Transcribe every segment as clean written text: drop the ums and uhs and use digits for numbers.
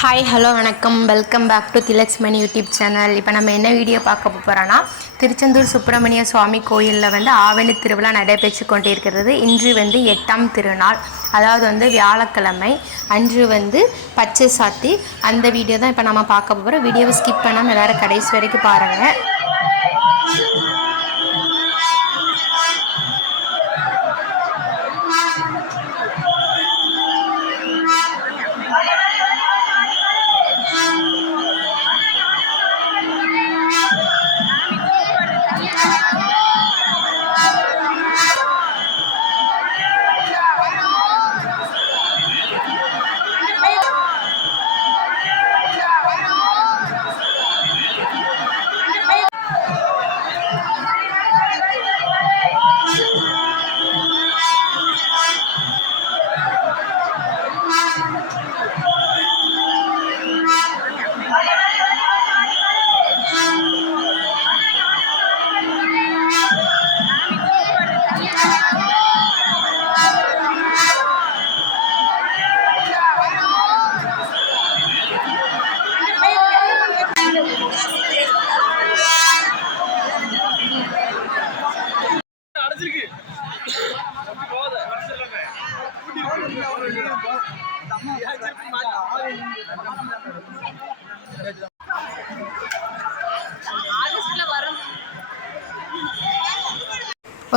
Hi hello வணக்கம், welcome back to Thilaksmani YouTube channel. இப்போ நம்ம என்ன வீடியோ பார்க்க போகிறோன்னா, திருச்செந்தூர் சுப்பிரமணிய சுவாமி கோயிலில் ஆவணி திருவிழா நடைபெற்று கொண்டிருக்கிறது. இன்று 8ஆம் திருநாள், அதாவது வியாழக்கிழமை அன்று பச்சை சாத்தி அந்த வீடியோ தான் இப்போ நம்ம பார்க்க போகிறோம். வீடியோவை ஸ்கிப் பண்ணாமல் எல்லோரும் கடைசி வரைக்கும் பாருங்கள்.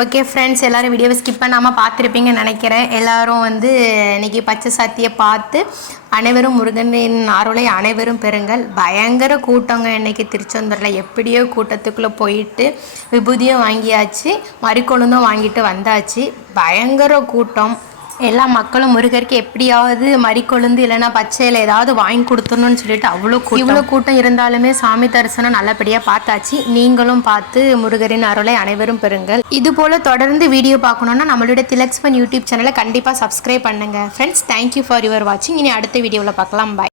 ஓகே ஃப்ரெண்ட்ஸ், எல்லோரும் வீடியோவை ஸ்கிப் பண்ணாமல் பார்த்துருப்பீங்கன்னு நினைக்கிறேன். எல்லோரும் இன்றைக்கி பச்சை சாத்தியை பார்த்து அனைவரும் முருகனின் அருளை அனைவரும் பெறுங்கள். பயங்கர கூட்டங்க இன்றைக்கி திருச்செந்தூரில். எப்படியோ கூட்டத்துக்குள்ளே போயிட்டு விபூதியும் வாங்கியாச்சு, மறிக்கொழுந்தும் வாங்கிட்டு வந்தாச்சு. பயங்கர கூட்டம். எல்லா மக்களும் முருகருக்கு எப்படியாவது மறிக்கொழுந்து இல்லைன்னா பச்சையில் ஏதாவது வாங்கி கொடுத்துடணும்னு சொல்லிட்டு இவ்வளோ கூட்டம் இருந்தாலுமே சாமி தரிசனம் நல்லபடியாக பார்த்தாச்சு. நீங்களும் பார்த்து முருகரின் அருளை அனைவரும் பெறுங்கள். இது போல் தொடர்ந்து வீடியோ பார்க்கணுன்னா நம்மளுடைய திலக்ஸ்மணி யூடியூப் சேனலை கண்டிப்பாக சப்ஸ்கிரைப் பண்ணுங்கள். ஃப்ரெண்ட்ஸ், தேங்க்யூ ஃபார் யுவர் வாட்சிங். இனி அடுத்த வீடியோவில் பார்க்கலாம். பாய்.